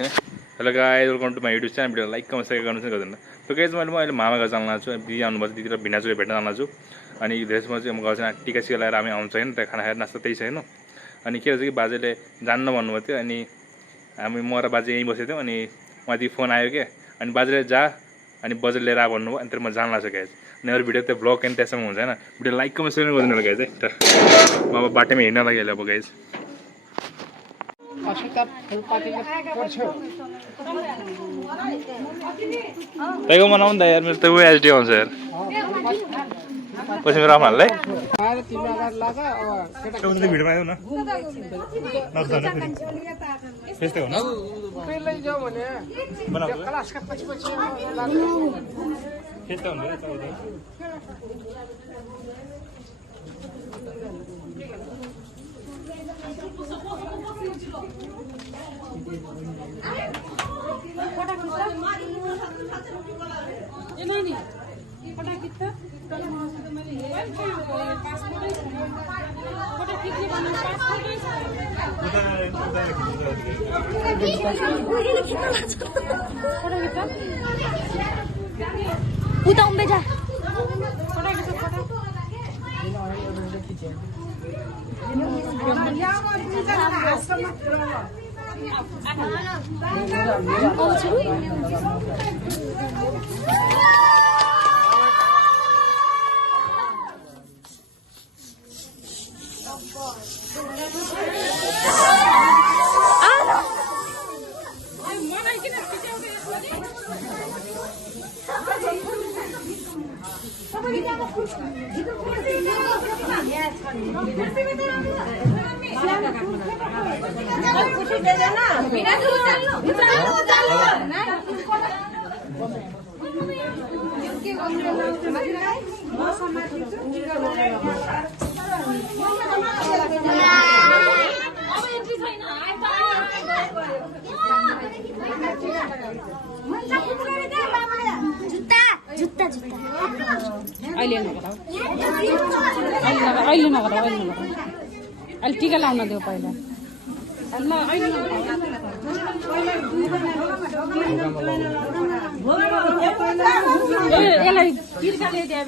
एकछिन hello guys welcome to my YouTube channel video like comment share गर्नु चाहिँ गर्दैन त्यो गाइज मैले अहिले मामा घर जान लाग्छु दिदी आउनुभएको छ दिदी र भिनाजुले भेट्न जान लाग्छु अनि धेरैसम्म चाहिँ म घरसँग टिका सिका लगाएर हामी आउँछ होइन त्यहाँ खाना खाएर नास्ता त्यही छ होइन अनि के रहेछ कि बाजेले जान्न भन्नुभएको थियो अनि हामी म र बाजे यहीँ बसेको थियौँ अनि उहाँदेखि फोन आयो क्या अनि बाजेले जा अनि बजेट लिएर आ भन्नुभयो अनि त्यहाँ म जान लाग्छु गाइज अनि अरू भिडियो त्यो ब्लग पनि त्यसमा हुन्छ होइन भिडियो लाइक कमेन्ट सेयर गर्दैन होला गाइज है म अब बाटोमा हिँड्न लागि अब गाइज तैको बनाऊ नि त यार मेरो त उयो एचडी आउँछ यार पछि मेरो आमाहरूलाई भिडियोमा आयो न त्यस्तै हो न Putang beja. अहिले टिका लाउन देऊ पहिला यसलाई तिर्खाले दिए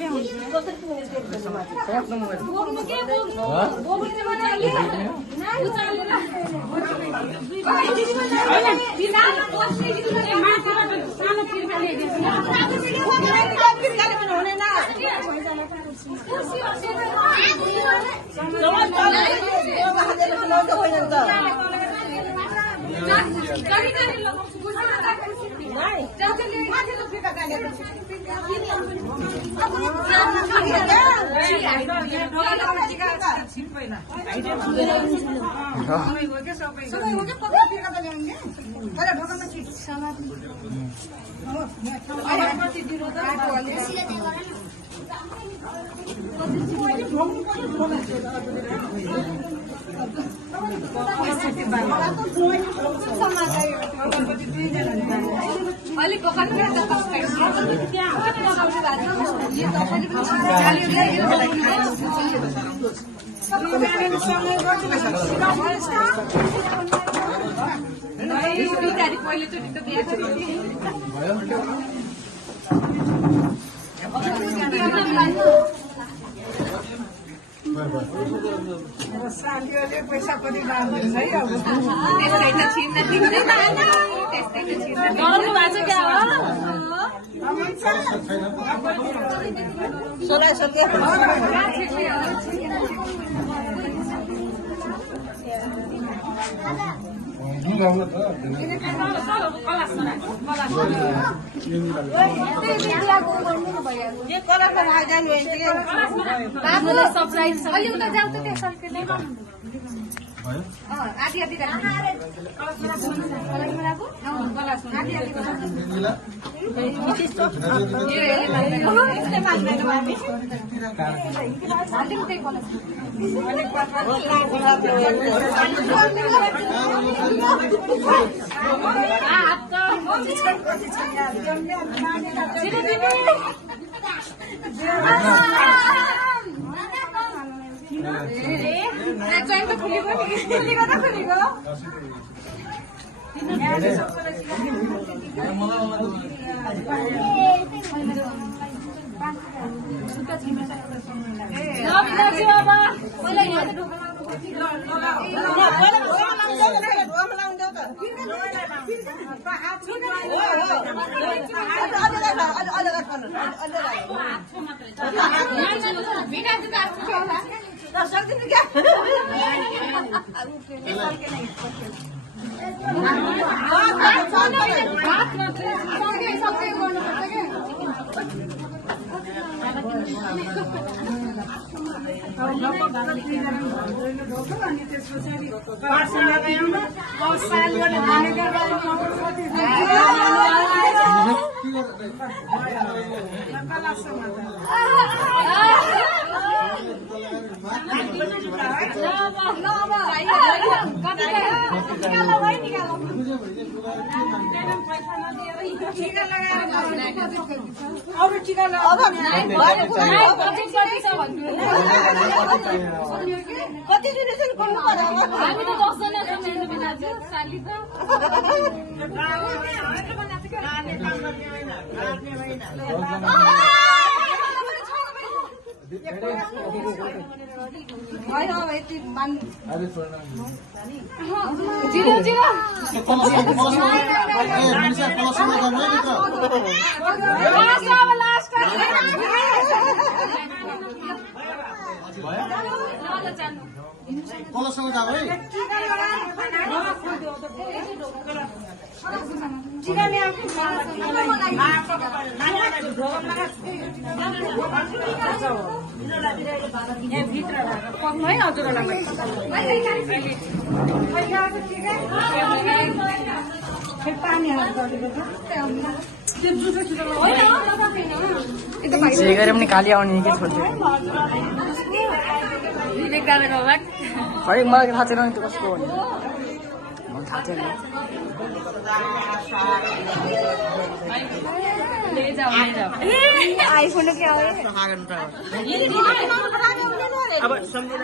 पैसा पनि बाँध्नु जे गरे पनि खाली आउने के छोड्थ्यो खै मलाई थाहा छैन नि त्यो कसको हो मलाई थाहा छैन आईफोन क्या हो अब सम्झिन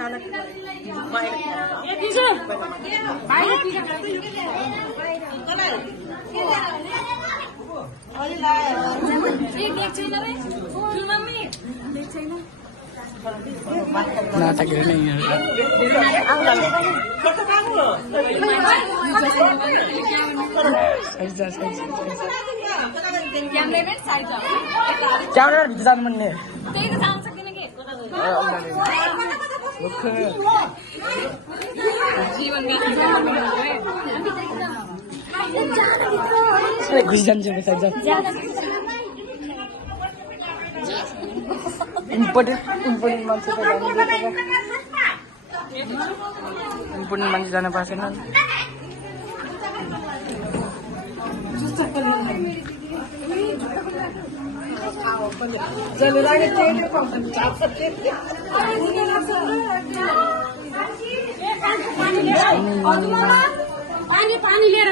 नाटक क्यामेरा भित्र जानु पर्ने घुस जान्छ इम्पोर्टेन्ट मान्छे जान पाएको छैन पानी लिएर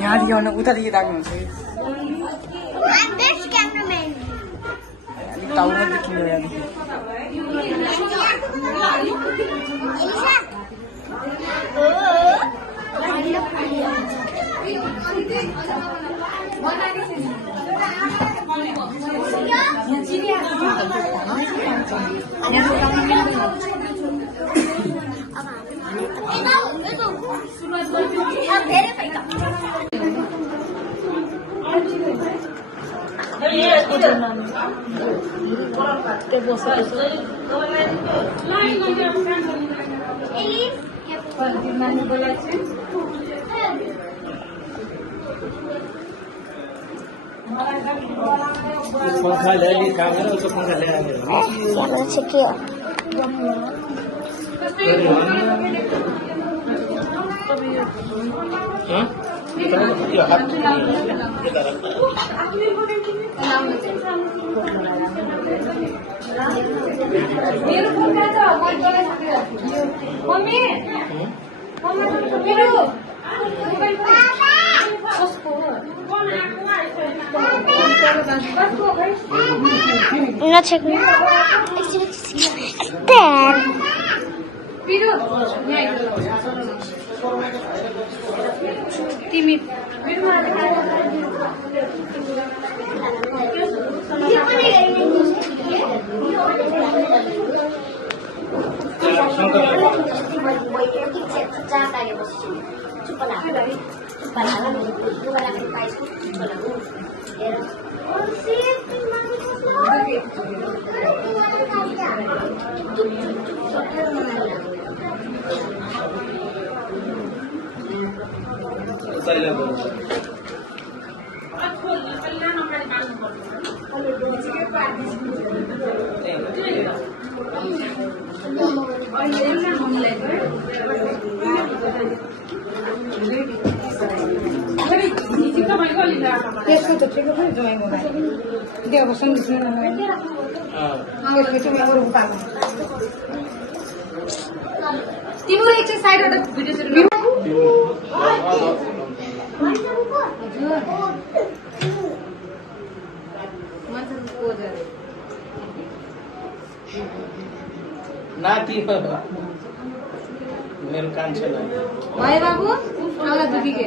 यहाँदेखि आउनु उतादेखि राख्नुहुन्छ टाउमा देखियो यहाँदेखि यो हात मेरो फोनमा त मम्मी मेरो No check me. There. तिमी त्यसको त ठिकै पनि जमाइ मोबाइल देव सन्देश तिम्रो एकछिन साइडबाट भिडियो सुरु नाति मेरो कान छैन भयो बाबु आउला दुबीके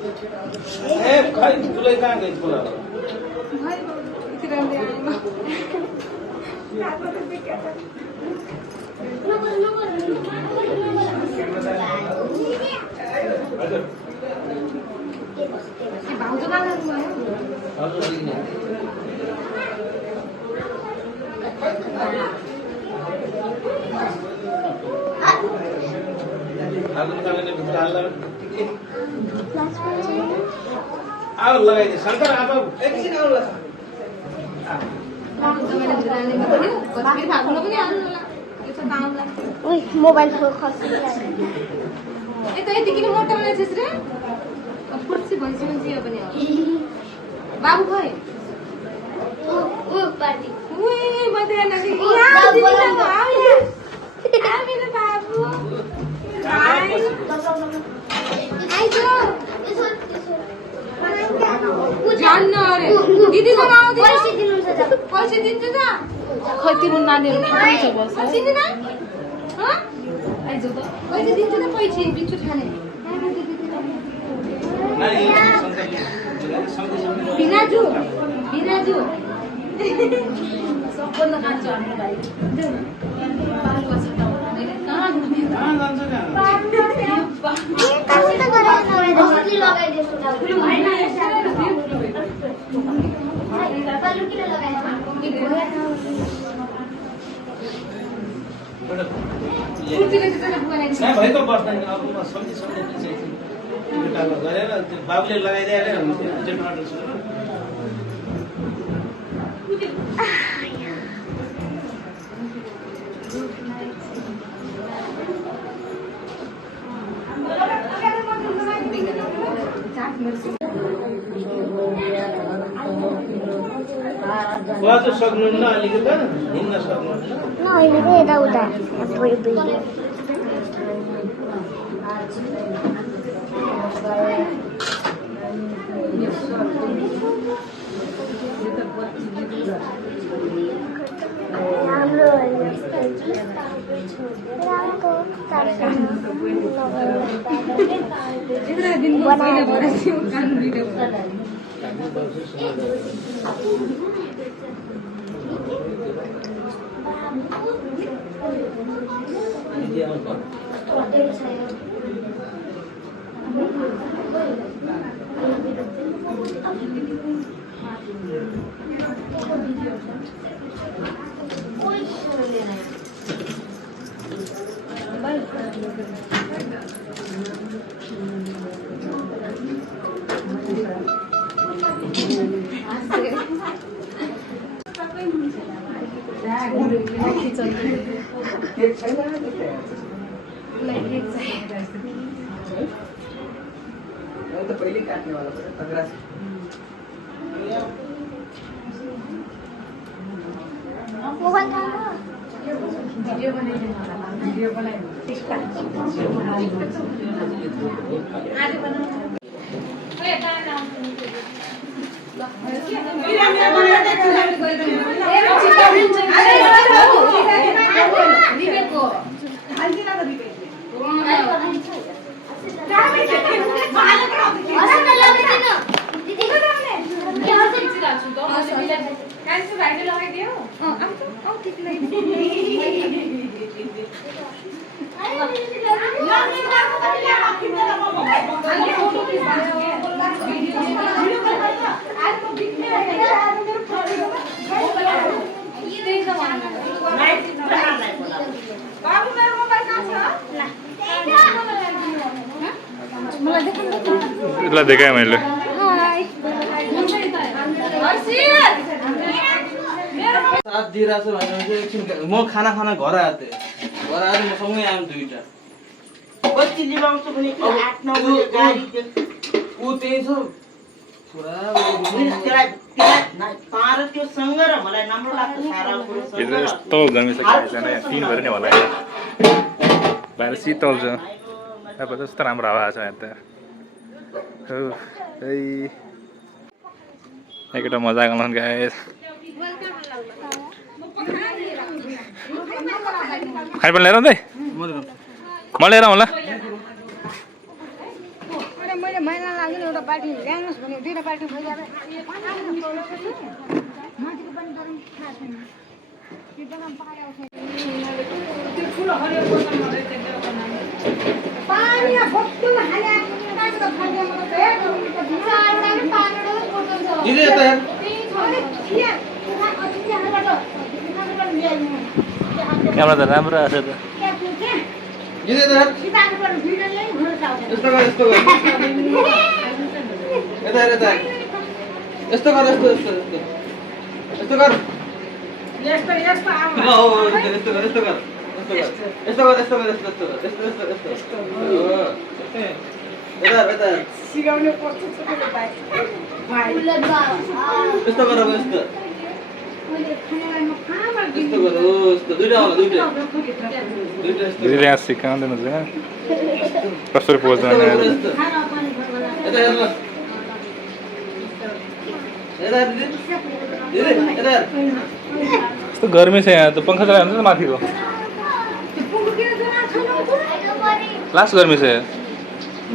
ए खै तुलै कहाँ गई पुरा भाउजू कहाँ अब लगाइदिए शङ्कर अब एकछिन आउनु Uy, mobile phone khasli. यति किन मोटो बनाइछस् रे फुर्सी भइसकेपछि यो पनि हो बाबु खै Party. उई बदेन नि मेरो बाबु जान्न अरे दिदीसँग आउँदैन पैसा दिन्छ त खै तिम्रो नानीहरू खान्छ बस दिन्छ न आइज त पैसा दिन्छ त पैसा बिचुट खाने बिनाजु बिनाजु सबभन्दा खान्छ हाम्रो भाइ भएको बस्दैन अब म सम्झि गरेर त्यो बाबुले लगाइदिएर उहाँ सक्नुहुन्न अलिकति हिँड्न सक्नुहुन्न No, ini dia dah udah. Yang beli. त पहिले काट्नेवाला पऱ्यो तगरा छ मोबाइल कहाँ भिडियो बनाइदिनु टिस्टा आज बनाउनु ल देखाएँ मैले साथ दिइरहेको छु भनेपछि एकछिन म खाना खाना घर आएको थिएँ घर आएर म सँगै आएँ दुईटा कति लिबाउँछु भने 8-9 बजे गाडी ऊ त्यही छ पुरा त्यसलाई तार त्यो सँग र मलाई राम्रो लाग्छ सारा कुरो सँग यस्तो जमिसकेको छैन यहाँ 3 बजे नै होला बाहिर शीतल छ अब कस्तो राम्रो हावा छ यहाँ त एकटा मजा गर्नु गाइस खाइ पनि लिएर आउँदै म लिएर आउँला मैले महिना लाग्यो नि एउटा पार्टी ल्याउनुहोस् भने दुईवटा पार्टी भइहाल्यो त्यो ठुलो हरियो बोतलमा पानी फक्तुमा हाले दिदी यता हेर क्यामेरा त राम्रो आएको छ त दिदी यता हेर यस्तो गर यस्तो गर यता हेर यता यस्तो गर यस्तो यस्तो यस्तो गर यस्तो यस्तो आउँ हो यस्तो गर यस्तो गर यस्तो गर यस्तो गर यस्तो गर यस्तो यस्तो यस्तो यता यता सिकाउनु पर्छ भाइ यस्तो गर अब यस्तो यस्तो गर हो यस्तो दुईटा होला दुईटा यस्तो दिदीले यहाँ सिकाउँदैन चाहिँ कसरी पोज गर्ने यता हेर ल यता दिदी दिदी यता यस्तो गर्मी छ यहाँ त पङ्खा चलायो भने त माथिको लास्ट गर्मी छ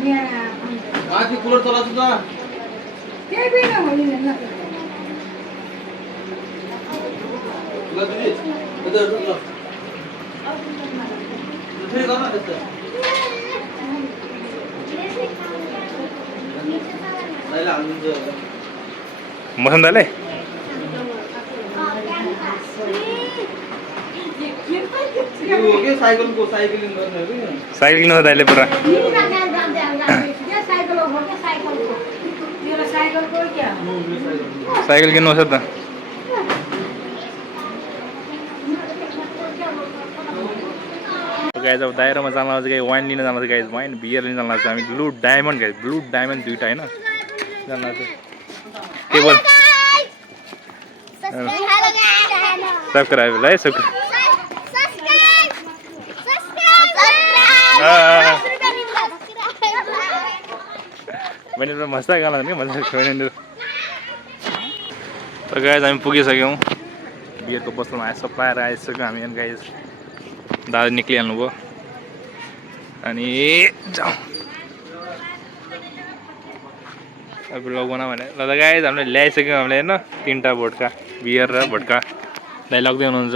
यहाँ माथि कुलर चलाउँछु त केही पनि होइन ल दिदी यता ल फेरि गर्न त्यस्तो अहिले हाल्नुहुन्छ मसन दाले यो के साइकलको साइक्लिङ गर्नेहरू साइकल न दाइले पुरा साइकल किन्नु छ त गाइज अब दाइरोमा जान लाग्छ गाई वाइन लिन जान लाग्छ गाइज वाइन बियर लिन जान लाग्छ हामी blue diamond guys blue diamond दुईवटा होइन जान लाग्छ टेबल सब्सक्राइब ल है बहिनीहरू मजा गाना नि मजा बहिनीहरू त गाइज हामी पुगिसक्यौँ बियरको पसलमा सप्लायर आइसक्यौँ हामी गाइज दाजु निक्लिहाल्नुभयो अनि जाउँ अब लगाउन भने ल त गाइज हामीले ल्याइसक्यौँ हामीले होइन 3टा भोटका बियर र भोटका दाइ लग्दै हुनुहुन्छ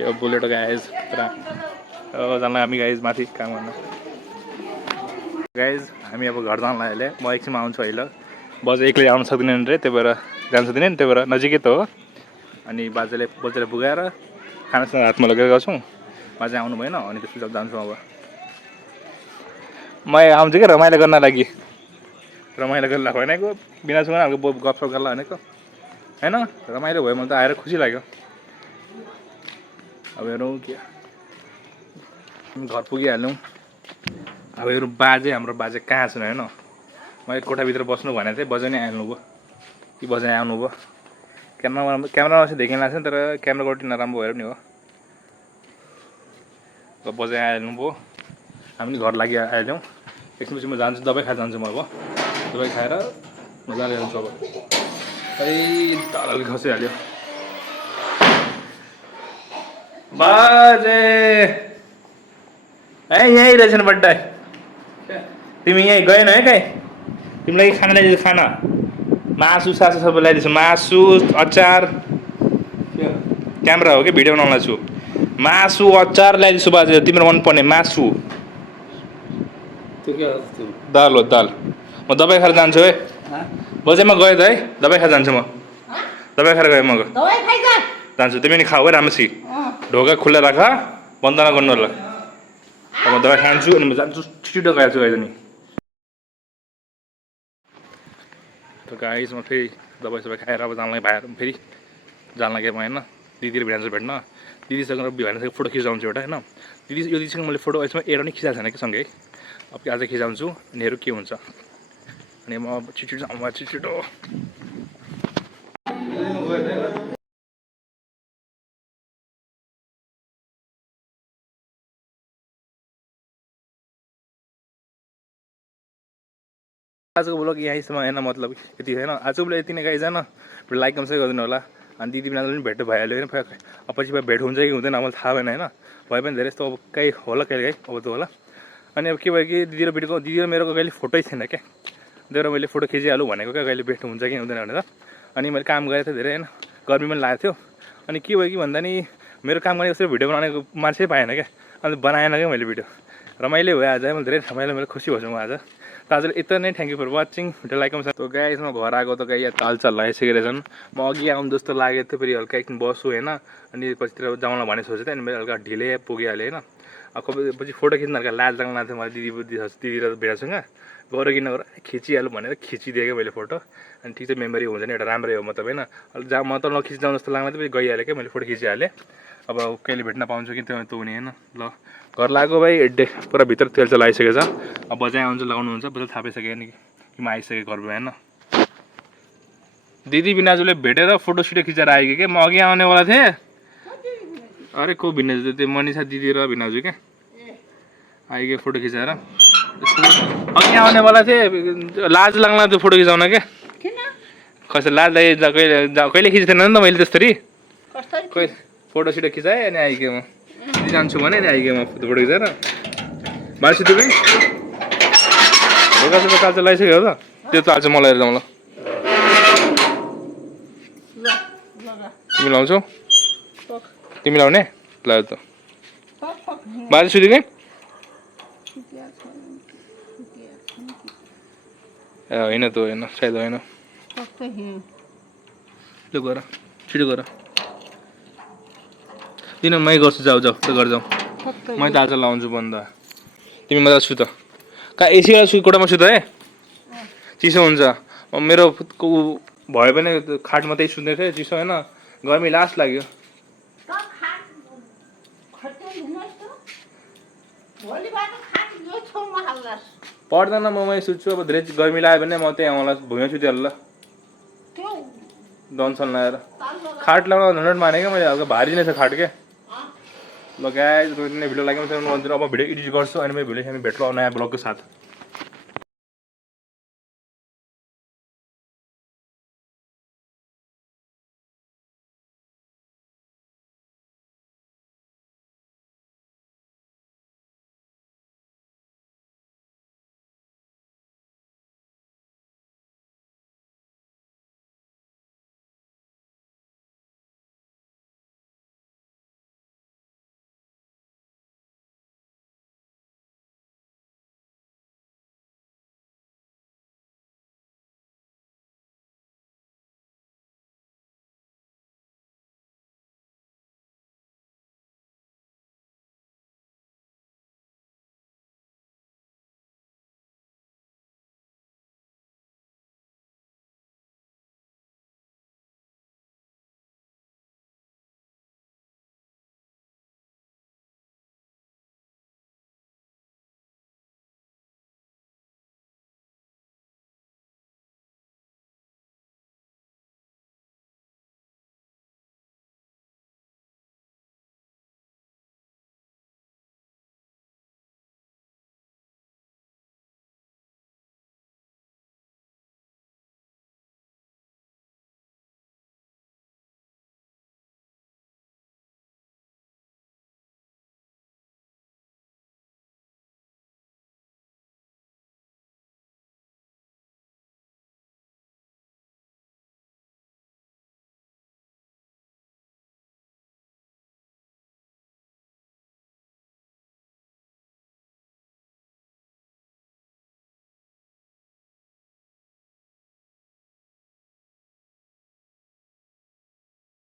यो बुलेट गाइज पुरा जान्ला हामी गाइज माथि काम गर्न गाइज हामी अब घर जान लाग्यो अहिले म एकछिनमा आउँछु अहिले बजार एक्लै आउनु सक्दिनँ रे त्यही भएर जानु सक्दिनँ नि त्यही भएर नजिकै त हो अनि बाजेले पुगाएर खानासँग हातमा लगेर गर्छौँ बाजे आउनु भएन अनि त्यसपछि जान्छु अब म आउँछु क्या रमाइलो गर्न लागि रमाइलो गर्न भनेको बिना सुन अब गफसप गर्ला भनेको होइन रमाइलो भयो मलाई त आएर खुसी लाग्यो अब हेरौँ के घर पुगिहाल्यौँ अब यो बाजे हाम्रो बाजे कहाँ छन् होइन मैले कोठाभित्र बस्नु भनेको थिएँ बजाइ नै आउनुभयो कि बजाइ आउनुभयो क्यामेरामा चाहिँ देखिन लाग्छ नि तर क्यामेरा क्वालिटी नराम्रो भएर पनि हो अब बजाइ आइहाल्नुभयो हामी घर लागि आइहाल्यौँ एकछिनपछि म जान्छु दबाई खाएर जान्छु म अब दबाई खाएर मजाले जान्छु अब दाल खसिहाल्यो बाजे ए यहीँ रहेछन् बड्डा तिमी यहीँ गएन है कहीँ तिमीलाई खाना ल्याइदिएछु खाना मासु सासु सबै ल्याइदिएछु मासु अचार क्यामेरा हो कि भिडियो बनाउन छु मासु अचार ल्याइदिएछु बाजे तिम्रो मनपर्ने मासु दाल हो दाल म दबाई खाएर जान्छु है बजाइमा गएँ त है दबाई खाएर जान्छु म दबाई खाएर गएँ म जान्छु तिमी नि खाऊ है राम्रोसी ढोका खुल्ला राख बन्द नगर्नु होला अब म दबाई खान्छु अनि म जान्छु छिटो गएको छु अहिले नि त गाइस म फेरि दबाई सबाई खाएर अब जानलाई भाइहरू फेरि जान लागेँ म होइन दिदीहरू भेट्छु भेट्न दिदीसँग भेट्नसँग फोटो खिचाउँछु एउटा होइन दिदी यो दिदीसँग मैले फोटो अहिलेसम्म एउटा पनि खिचाएको छैन कि सँगै अब आज खिचाउँछु अनि हेरौँ के हुन्छ अनि म छिटो छिटो आजको ब्लग यहीँसम्म होइन मतलब यति होइन आजको ब्लग यति नै गाइज होइन लाइक कम गरिदिनु होला अनि दिदी बिना पनि भेट भइहाल्यो होइन अब पछि भेट हुन्छ कि हुँदैन मलाई थाहा भएन होइन भए पनि धेरै जस्तो अब कहीँ होला कहिले काहीँ अब त होला अनि अब के भयो कि दिदी र मेरो कहिले फोटै थिएन क्या दिदी र मैले फोटो खिचिहालौँ भनेको क्या कहिले भेट हुन्छ कि हुँदैन भनेर अनि मैले काम गरेको थिएँ धेरै होइन गर्मी पनि लागेको थियो अनि के भयो कि भन्दा नि मेरो काम गर्ने जस्तो भिडियो बनाउने मान्छे पाएन क्या अनि बनाएन क्या मैले भिडियो रमाइलो भयो आज मैले धेरै रमाइलो मैले खुसी भएछु म आज त आजले यति नै thank you for watching video like गर्नु त गाइसमा घर आएको त गाई तालचाल लगाइसकेको रहेछन् म अघि आउनु जस्तो लागेको थियो फेरि हल्का एकछिन बस्छु होइन अनि पछितिर जाउँला भन्ने सोचेको थिएँ अनि मैले हल्का ढिलै पुगिहालेँ होइन अब पछि फोटो खिच्न हल्का लाज लाग्न लाग्थ्यो मलाई दिदी र भेडासँग गएर किन गएर खिचिहालौँ भनेर खिचिदिएँ क्या मैले फोटो अनि ठिक चाहिँ मेमोरी हुन्छ नि एउटा राम्रै हो मतलब होइन जहाँ म त नखिचिजाउँ जस्तो लाग्न थियो गइहालेँ क्या मैले फोटो खिचिहालेँ अब कहिले भेट्न पाउँछु कि त्यो हुने होइन ल घर लाग्यो भाइ पुरा भित्र तेल चाहिँ लगाइसकेको छ अब बजाइ आउँछ लगाउनुहुन्छ बजाइ थाहा पाइसक्यो नि कि म आइसकेँ घरमा होइन दिदी बिनाजुले भेटेर फोटो सिटो खिचेर आइगयो क्या म अघि आउनेवाला थिएँ अरे को भिनाजु त्यो मनिषा दिदी र भिनाजु क्या आइगयो फोटो खिचाएर अघि आउनेवाला थिएँ लाज लाग्ला त्यो फोटो खिचाउन क्या कसै लाज लागि कहिले खिचेको थिएन नि त मैले त्यस्तरी फोटो सिटो खिचाएँ अनि आइगयो म दिदी जान्छु भने नि आइगयो म फोटो खिचाएर मासु त्यो पनि ढोका सुका चाल्चा लगाइसक्यो हो त त्यो चाल्चा म लगाएर जाउँ ल तिमी लाउँछौ तिमी लाउने ल त बाजे सुति गए ए होइन त होइन सायद होइन लु गर छिटो गर किन मै गर्छु जाऊ जाऊ त गर जाऊ मै त आज लाउँछु बन्द तिमी मजा छु त कहाँ एसी वाला कोठामा छु त है चिसो हुन्छ मेरो भयो भने खाट मात्रै सुत्ने थिएँ चिसो होइन गर्मी लास्ट लाग्यो पर्दैन म मै सुत्छु अब धेरै गर्मी लाग्यो भने म त्यही आउँला भुइँ सुतिहाल्नु ल डनसन लगाएर खाट लगाउन झन्झट माने क्या मैले हल्का भारी नै छ खाट क्या ल गाइस भिडियो लाग्यो अब भिडियो एडिट गर्छु अनि म भिडियो हामी भेट्छौँ नयाँ ब्लगको साथ